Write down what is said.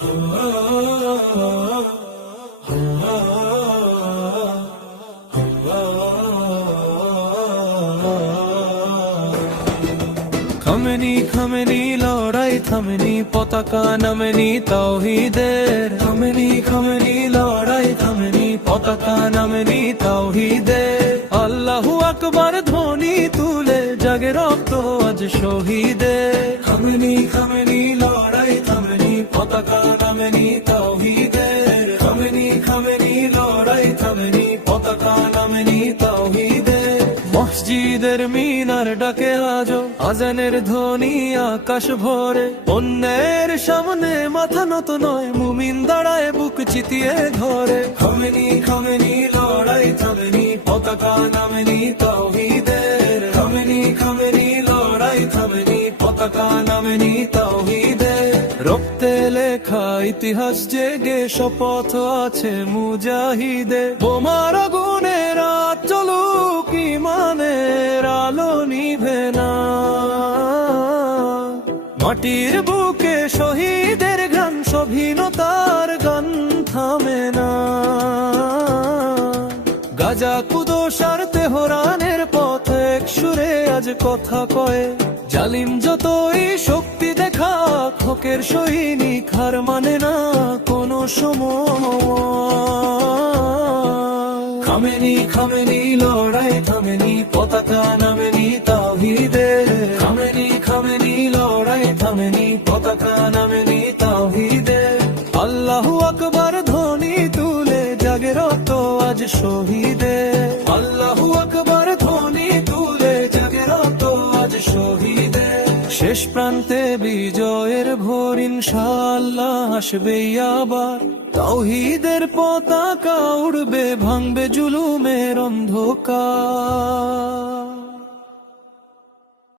Khamenei Khamenei লড়াই থামেনি, পতাকা নামেনি তাওহীদের। Khamenei Khamenei লড়াই থামেনি, পতাকা নামেনি তাওহীদের। আল্লাহু আকবার ধ্বনি তুলে জাগে রক্ত আজ শহীদের। খামেনি খামেনি লড়াই থামেনি, পতাকা নামেনি তাওহীদের। খামেনি খামেনি লড়াই থামেনি, পতাকা নামেনি তাওহীদের। মসজিদের মিনার ডাকে আজো আজানের ধ্বনি আকাশ ভরে। অন্যের সামনে মাথা নত নয়, মুমিন দাঁড়ায় বুক চিতিয়ে ধরে। খামেনি খামেনি লড়াই থামেনি, পতাকা নামেনি তাওহীদের। খামেনি খামেনি লড়াই থামেনি, পতাকা নামেনি তাওহীদের। রক্তে লেখা ইতিহাস জেগে শপথ আছে মুজাহিদে। বোমার আগুনে রাত চলুক, ইমানের আলো নিভে না। মাটির বুকে শহীদের গান, স্বাধীনতার গান থামে না। গাজা কুদস আর তেহরানের পথ এক সুরে আজ কথা কয়। জালিম যতই শক্তি দেখা, হকের সৈনিক হার মানে না কোনো সময়। খামেনি খামেনি লড়াই থামেনি, পতাকা নামেনি তাওহীদের। খামেনি খামেনি লড়াই থামেনি, পতাকা নামেনি তাওহীদের। আল্লাহু আকবার ধ্বনি তুলে জাগে রক্ত আজ শহীদের। আল্লাহু আকবার ধ্বনি তুলে জাগে রক্ত আজ শহীদের। শেষ প্রান্তে বিজয়ের ভোর ইনশাআল্লাহ আসবেই আবার। তাওহীদের পতাকা উড়বে, ভাঙবে জুলুমের অন্ধকার।